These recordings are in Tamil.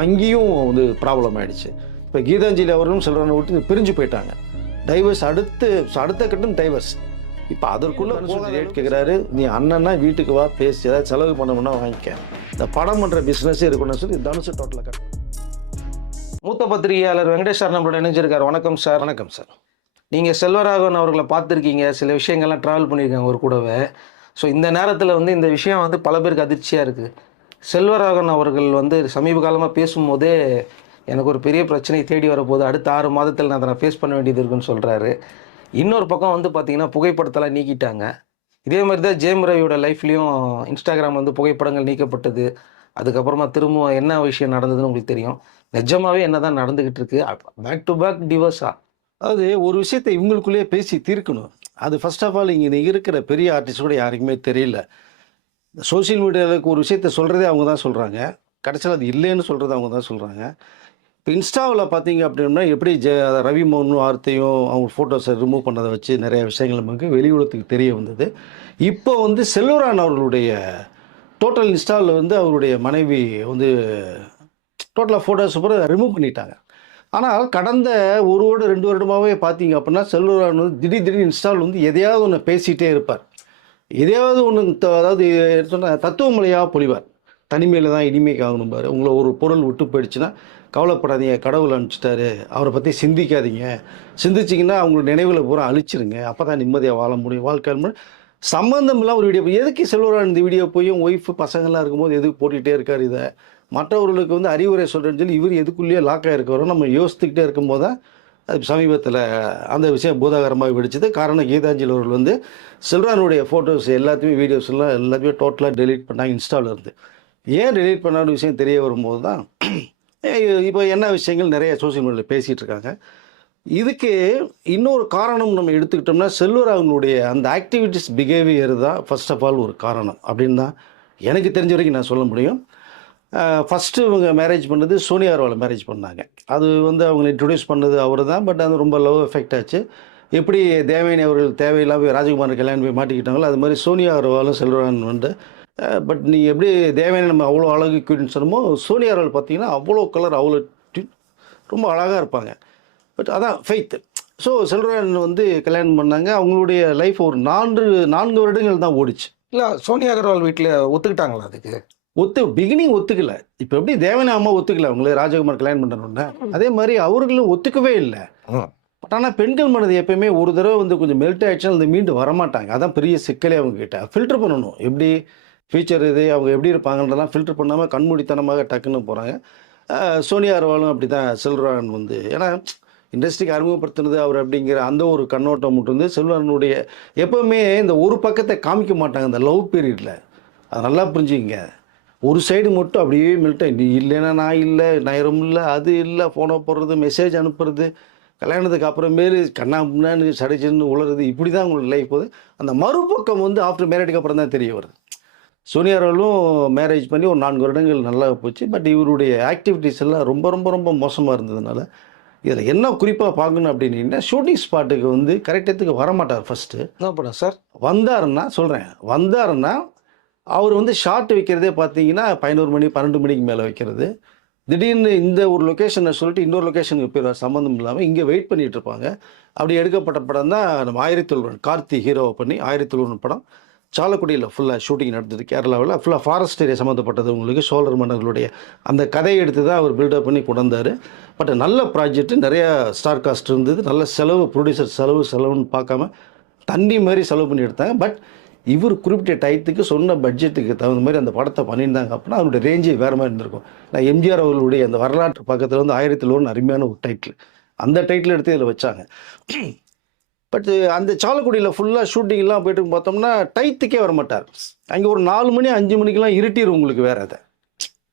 அங்கேயும் வந்து ப்ராப்ளம் ஆகிடுச்சு. இப்போ கீதாஞ்சலி அவர்களும் செல்வராயனை விட்டு பிரிஞ்சு போயிட்டாங்க. டைவர்ஸ் அடுத்த கட்டம் டைவர்ஸ். இப்போ அதற்குள்ளே ரேட் கேட்குறாரு, நீ அண்ணன்னா வீட்டுக்கு வா, பேசி ஏதாவது செலவு பண்ணணும்னா வாங்கிக்க, இந்த படம் பண்ணுற பிஸ்னஸே இருக்கணும்னு சொல்லி தனுஷு டோட்டலாக கட். மூத்த பத்திரிகையாளர் வெங்கடேஷ் சார் நம்மளோட இணைஞ்சிருக்கார். வணக்கம் சார். வணக்கம் சார். நீங்கள் செல்வராகவன் அவர்களை பார்த்துருக்கீங்க, சில விஷயங்கள்லாம் ட்ராவல் பண்ணியிருக்காங்க ஒரு கூடவே. ஸோ இந்த நேரத்தில் வந்து இந்த விஷயம் வந்து பல பேருக்கு அதிர்ச்சியாக இருக்குது. செல்வராகவன் அவர்கள் வந்து சமீப காலமாக பேசும்போதே எனக்கு ஒரு பெரிய பிரச்சனை தேடி வரப்போகுது, அடுத்த 6 மாதத்தில் நான் அதை ஃபேஸ் பண்ண வேண்டியது இருக்குன்னு சொல்கிறாரு. இன்னொரு பக்கம் வந்து பார்த்திங்கன்னா புகைப்படத்தெல்லாம் நீக்கிட்டாங்க. இதே மாதிரி தான் ஜெயம் ரவியோட லைஃப்லேயும் இன்ஸ்டாகிராம் வந்து புகைப்படங்கள் நீக்கப்பட்டது. அதுக்கப்புறமா திரும்ப என்ன விஷயம் நடந்ததுன்னு உங்களுக்கு தெரியும். நிஜமாகவே என்ன தான் நடந்துக்கிட்டு இருக்கு, பேக் டு பேக் டிவோர்ஸா? அதாவது ஒரு விஷயத்தை இவங்களுக்குள்ளேயே பேசி தீர்க்கணும். அது ஃபர்ஸ்ட் ஆஃப் ஆல் இங்கே இருக்கிற பெரிய ஆர்டிஸ்ட் கூட யாருக்குமே தெரியல. சோசியல் மீடியாவுக்கு ஒரு விஷயத்த சொல்கிறதே அவங்க தான் சொல்கிறாங்க, கடைசியில் அது இல்லைன்னு சொல்கிறது அவங்க தான் சொல்கிறாங்க. இப்போ இன்ஸ்டாவில் பார்த்தீங்க அப்படின்னா எப்படி ரவி மோகனும் வார்த்தையும் அவங்க ஃபோட்டோஸை ரிமூவ் பண்ணதை வச்சு நிறைய விஷயங்கள் நமக்கு வெளி உலகத்துக்கு தெரிய வந்தது. இப்போ வந்து செல்வராயன் அவர்களுடைய டோட்டல் இன்ஸ்டாவில் வந்து அவருடைய மனைவி வந்து டோட்டலாக ஃபோட்டோஸ் பூரா ரிமூவ் பண்ணிட்டாங்க. ஆனால் கடந்த 1 வருடம் 2 வருடமாகவே பார்த்தீங்க அப்படின்னா செல்வராயன் வந்து திடீர்னு இன்ஸ்டாவில் வந்து எதையாவது ஒன்று பேசிகிட்டே இருப்பார். எதையாவது ஒன்று அதாவது சொன்ன தத்துவமலையாக பொழிவார். தனிமையில் தான் இனிமை காணணும்பார். உங்களை ஒரு பொருள் விட்டு போயிடுச்சுன்னா கவலைப்படாதீங்க, கடவுள் அனுப்பிச்சிட்டாரு, அவரை பற்றி சிந்திக்காதீங்க, சிந்திச்சிங்கன்னா அவங்களோட நினைவில் பூரா அழிச்சிருங்க, அப்போ தான் நிம்மதியாக வாழ முடியும், வாழ்க்கை சம்மந்தம் இல்லாமல் ஒரு வீடியோ. எதுக்கு செல்வராயன் இந்த வீடியோ போய் ஒய்ஃபு பசங்கள்லாம் இருக்கும்போது எதுக்கு போட்டுகிட்டே இருக்கார்? இதை மற்றவர்களுக்கு வந்து அறிவுரை சொல்கிறேன்னு சொல்லி இவர் எதுக்குள்ளேயே லாக்காக இருக்கிறோம் நம்ம யோசித்துக்கிட்டே இருக்கும்போது தான் அது சமீபத்தில் அந்த விஷயம் பூதாகரமாக வெடிச்சது. காரணம் கீதாஞ்சலி அவர்கள் வந்து செல்வராயனுடைய ஃபோட்டோஸ் எல்லாத்தையுமே வீடியோஸ் எல்லாம் எல்லாத்தையுமே டோட்டலாக டெலீட் பண்ணாங்க இன்ஸ்டாவில் இருந்து. ஏன் டெலீட் பண்ணாத விஷயம் தெரிய வரும்போது தான் இப்போ என்ன விஷயங்கள் நிறைய சோசியல் மீடியாவில் பேசிகிட்டு இருக்காங்க. இதுக்கு இன்னொரு காரணம் நம்ம எடுத்துக்கிட்டோம்னா செல்வராயனுடைய அந்த ஆக்டிவிட்டிஸ் பிஹேவியர் தான் ஃபர்ஸ்ட் ஆஃப் ஆல் ஒரு காரணம் அப்படின்னு தான் எனக்கு தெரிஞ்ச வரைக்கும் நான் சொல்ல முடியும். ஃபஸ்ட்டு இவங்க மேரேஜ் பண்ணது சோனியா அகர்வாலை மேரேஜ் பண்ணாங்க. அது வந்து அவங்க இன்ட்ரடியூஸ் பண்ணது அவர் தான். பட் அது ரொம்ப லவ் எஃபெக்ட் ஆச்சு. எப்படி தேவயானி அவர்கள் தேவையில்லாமல் ராஜகுமார் கல்யாணம் போய் மாட்டிக்கிட்டாங்களோ அது மாதிரி சோனியா அகர்வாலும் செல்வராயன் வந்து பட் நீங்கள் எப்படி தேவயானி நம்ம அவ்வளோ அழகு க்யூட்னு சொன்னமோ சோனியா அகர்வால் பார்த்தீங்கன்னா அவ்வளோ கலர் அவ்வளோ ரொம்ப அழகாக இருப்பாங்க. பட் அதான் ஃபெய்த். ஸோ செல்வராயன் வந்து கல்யாணம் பண்ணாங்க. அவங்களுடைய லைஃப் ஒரு 4 வருடங்கள் தான் ஓடிச்சு. இல்லை, சோனியா அகர்வால் வீட்டில் ஒத்துக்கிட்டாங்களா? அதுக்கு பிகினிங் ஒத்துக்கல. இப்போ எப்படி தேவயானி அம்மா ஒத்துக்கல அவங்களே ராஜகுமார் கல்யாணம் பண்ணணுன்னு, அதே மாதிரி அவர்களும் ஒத்துக்கவே இல்லை. பட் ஆனால் பெண்கள் மனது எப்பயுமே ஒரு தடவை வந்து கொஞ்சம் மெல்ட் ஆகிடுச்சுன்னா அது மீண்டு வரமாட்டாங்க. அதான் பெரிய சிக்கலே அவங்க கிட்ட. ஃபில்டர் பண்ணணும், எப்படி ஃபியூச்சர் இது அவங்க எப்படி இருப்பாங்கன்றதெல்லாம் ஃபில்டர் பண்ணாமல் கண்மூடித்தனமாக டக்குன்னு போகிறாங்க. சோனியா அகர்வாலும் அப்படி தான் செல்வராயன் வந்து ஏன்னா இண்டஸ்ட்ரிக்கு அறிமுகப்படுத்தினது அவர் அப்படிங்கிற அந்த ஒரு கண்ணோட்டம் மட்டும் வந்து செல்வராயனுடைய எப்போவுமே இந்த ஒரு பக்கத்தை காமிக்க மாட்டாங்க இந்த லவ் பீரியடில். அது நல்லா புரிஞ்சுங்க. ஒரு சைடு மட்டும் அப்படியே மெல்ட்டாக நீ இல்லைன்னா நான் இல்லை, நேரம் இல்லை, அது இல்லை, ஃபோனை போடுறது, மெசேஜ் அனுப்புறது, கல்யாணத்துக்கு அப்புறமேலு கண்ணா முன்னாடி சடைச்சுன்னு உளறது, இப்படி தான் அவங்களோட லைஃப் போகுது. அந்த மறுபக்கம் வந்து ஆஃப்டர் மேரேஜுக்கு அப்புறம் தான் தெரிய வருது. சோனியா அகர்வாலும் மேரேஜ் பண்ணி ஒரு 4 வருடங்கள் நல்லா போச்சு. பட் இவருடைய ஆக்டிவிட்டீஸ் எல்லாம் ரொம்ப ரொம்ப ரொம்ப மோசமாக இருந்ததுனால இதில் என்ன குறிப்பாக பார்க்கணும் அப்படின்னா ஷூட்டிங் ஸ்பாட்டுக்கு வந்து கரெக்டத்துக்கு வரமாட்டார். ஃபஸ்ட்டு என்ன பண்ண சார் வந்தாருன்னா அவர் வந்து ஷார்ட் வைக்கிறதே பார்த்தீங்கன்னா 11 மணி 12 மணிக்கு மேலே வைக்கிறது. திடீர்னு இந்த ஒரு லொக்கேஷனை சொல்லிட்டு இன்னொரு லொக்கேஷனுக்கு போயிடுவார் சம்மந்தம் இல்லாமல். இங்கே வெயிட் பண்ணிகிட்டு இருப்பாங்க. அப்படி எடுக்கப்பட்ட படம் தான் நம்ம 1001 கார்த்தி ஹீரோவை பண்ணி 1001 படம் சாலக்குடியில் ஃபுல்லாக ஷூட்டிங் நடந்தது. கேரளாவில் ஃபுல்லாக ஃபாரஸ்ட் ஏரியா சம்மந்தப்பட்டது. உங்களுக்கு சோழர் மன்னர்களுடைய அந்த கதையை எடுத்து தான் அவர் பில்டப் பண்ணி கொண்டு வந்தார். பட் நல்ல ப்ராஜெக்ட், நிறையா ஸ்டார் காஸ்ட் இருந்தது, நல்ல செலவு, ப்ரொடியூசர் செலவுன்னு பார்க்காம தண்ணி மாதிரி செலவு பண்ணி எடுத்தாங்க. பட் இவர் குறிப்பிட்ட டயத்துக்கு சொன்ன பட்ஜெட்டுக்கு தகுந்த மாதிரி அந்த படத்தை பண்ணியிருந்தாங்க அப்படின்னா அவருடைய ரேஞ்சே வேறு மாதிரி இருந்திருக்கும். நான் எம்ஜிஆர் அவர்களுடைய அந்த வரலாற்று பக்கத்தில் வந்து 1001 அருமையான ஒரு டைட்டில், அந்த டைட்டில் எடுத்து இதில் வச்சாங்க. பட் அந்த சாலக்குடியில் ஃபுல்லாக ஷூட்டிங்லாம் போய்ட்டு பார்த்தோம்னா டயத்துக்கே வரமாட்டார். அங்கே ஒரு 4 மணி 5 மணிக்கெலாம் இருட்டிடும் உங்களுக்கு. வேறு அதை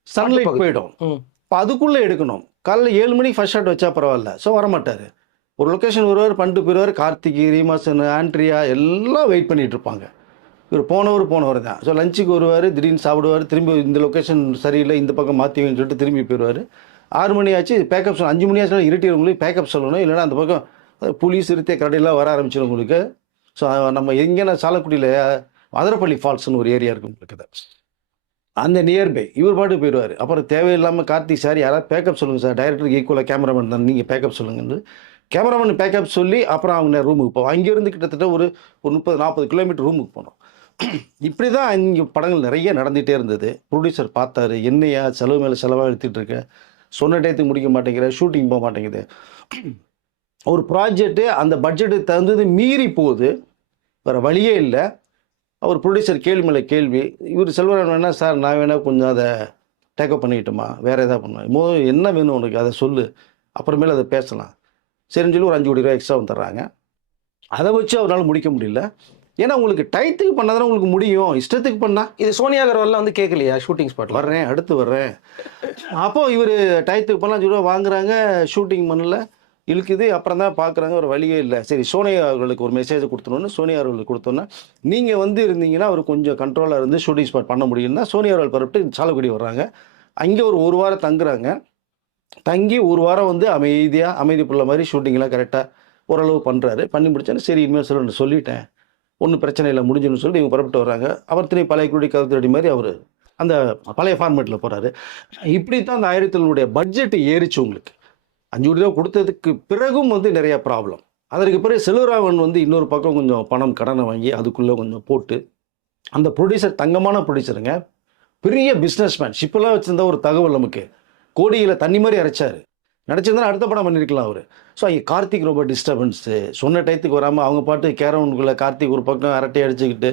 சன்லைட் போயிடும். இப்போ அதுக்குள்ளே எடுக்கணும். காலைல 7 மணிக்கு ஃபர்ஸ்ட் ஷாட் வச்சா பரவாயில்ல. ஸோ வரமாட்டார். ஒரு லொக்கேஷன் வருவார், பண்ணிட்டு போயிடுவார். கார்த்திக், ரீமாசன், ஆண்ட்ரியா எல்லாம் வெயிட் பண்ணிகிட்டு இருப்பாங்க. இவர் போனவர் தான். ஸோ லஞ்சுக்கு வருவார், திடீர்னு சாப்பிடுவார், திரும்பி இந்த லொக்கேஷன் சரியில்லை, இந்த பக்கம் மாற்றிங்கன்னு சொல்லிட்டு திரும்பி போயிடுவார். 6 மணி ஆச்சு பேக்கப் சொல்லணும், 5 மணி ஆச்சுனாலும் இருட்டிடுவங்களுக்கு பேக்கப் சொல்லணும். இல்லைனா அந்த பக்கம் புலி சிறுத்தை கடையெல்லாம் வர ஆரம்பிச்சிடும் உங்களுக்கு. ஸோ நம்ம எங்கேனா சாலக்குடியில் மதுரப்பள்ளி ஃபால்ஸ்னு ஒரு ஏரியா இருக்குது உங்களுக்கு. அந்த நியர்பை இவர் பாட்டு போயிடுவார். அப்புறம் தேவையில்லாமல் கார்த்திக் சார் யாராவது பேக்கப் சொல்லுங்கள் சார், டைரக்டருக்கு ஈக்குவலாக கேமராமேன் தான் நீங்கள் பேக்கப் சொல்லுங்கன்னு கேமராமேன் பேக்கப் சொல்லி அப்புறம் அவங்க ரூமுக்கு போவோம். அங்கேருந்து கிட்டத்தட்ட ஒரு 30-40 கிலோமீட்டர் ரூமுக்கு போனோம். இப்படி தான் இங்கே படங்கள் நிறைய நடந்துகிட்டே இருந்தது. ப்ரொடியூசர் பார்த்தாரு, என்னையா செலவு மேலே செலவாக எடுத்துகிட்டு இருக்க, சொன்ன டயத்துக்கு முடிக்க மாட்டேங்கிற, ஷூட்டிங் போக மாட்டேங்குது. ஒரு ப்ராஜெக்ட்டு அந்த பட்ஜெட்டுக்கு தகுந்தது மீறி போகுது, வேறு வழியே இல்லை. அவர் ப்ரொடியூசர் கேள்வி மேலே கேள்வி. இவர் செல்வராஜ் வேணா சார் நான் வேணால் கொஞ்சம் அதை டேக்கப் பண்ணிக்கிட்டோமா, வேறு எதாவது பண்ணுவேன், என்ன வேணும் உனக்கு அதை சொல்லு, அப்புறமேல அதை பேசலாம் சரின்னு சொல்லி ஒரு 5 கோடி ரூபா எக்ஸ்ட்ரா வந்துடுறாங்க. அதை வச்சு அவரால் முடிக்க முடியல. ஏன்னா உங்களுக்கு டயத்துக்கு பண்ணாதானே உங்களுக்கு முடியும், இஷ்டத்துக்கு பண்ணால். இது சோனியா அகர்வால்லாம் வந்து கேட்கலையா ஷூட்டிங் ஸ்பாட்டில்? வர்றேன், அடுத்து வர்றேன். அப்போது இவர் டயத்துக்கு பண்ணலாம் 5 ரூபா வாங்குறாங்க, ஷூட்டிங் பண்ணல, இழுக்குது. அப்புறம் தான் பார்க்குறாங்க ஒரு வழியே இல்லை. சரி சோனியா அவர்களுக்கு ஒரு மெசேஜை கொடுத்துனோன்னு சோனியா அவர்களுக்கு கொடுத்தோன்னா நீங்கள் வந்து இருந்தீங்கன்னா அவர் கொஞ்சம் கண்ட்ரோலாக இருந்து ஷூட்டிங் ஸ்பாட் பண்ண முடியும்னா சோனியா அவர்கள் பரப்பிட்டு சாலக்குடி வர்றாங்க. அங்கே ஒரு வாரம் தங்குறாங்க. தங்கி ஒரு வாரம் வந்து அமைதி புள்ள மாதிரி ஷூட்டிங்லாம் கரெக்டாக ஓரளவு பண்ணுறாரு. பண்ணி முடிச்சோன்னு சரி இனிமேல் சொல்லிட்டேன், ஒன்றும் பிரச்சனை இல்லை முடிஞ்சுன்னு சொல்லிட்டு இவங்க புறப்பட்டு வர்றாங்க. அவர் திரும்பி பழைய குடி கருத்தடி மாதிரி அவர் அந்த பழைய ஃபார்மேட்டில் போகிறாரு. இப்படி தான் அந்த 1000 பட்ஜெட்டு ஏறிச்சு உங்களுக்கு. 5 கோடி ரூபா கொடுத்ததுக்கு பிறகும் வந்து நிறைய ப்ராப்ளம். அதற்கு பிறகு செல்வராகவன் வந்து இன்னொரு பக்கம் கொஞ்சம் பணம் கடனை வாங்கி அதுக்குள்ளே கொஞ்சம் போட்டு, அந்த ப்ரொடியூசர் தங்கமான ப்ரொடியூசருங்க, பெரிய பிஸ்னஸ்மேன், ஷிப்பெல்லாம் வச்சுருந்த ஒரு தகவல் நமக்கு கோடியில் தண்ணி மாதிரி அரைச்சார். நடிச்சிருந்தா அடுத்த படம் பண்ணியிருக்கலாம் அவர். ஸோ அங்கே கார்த்திக் ரொம்ப டிஸ்டர்பன்ஸு, சொன்ன டயத்துக்கு வராமல் அவங்க பாட்டு கேரவுண்டுக்குள்ளே கார்த்திக் ஒரு பக்கம் அரட்டை அடிச்சுக்கிட்டு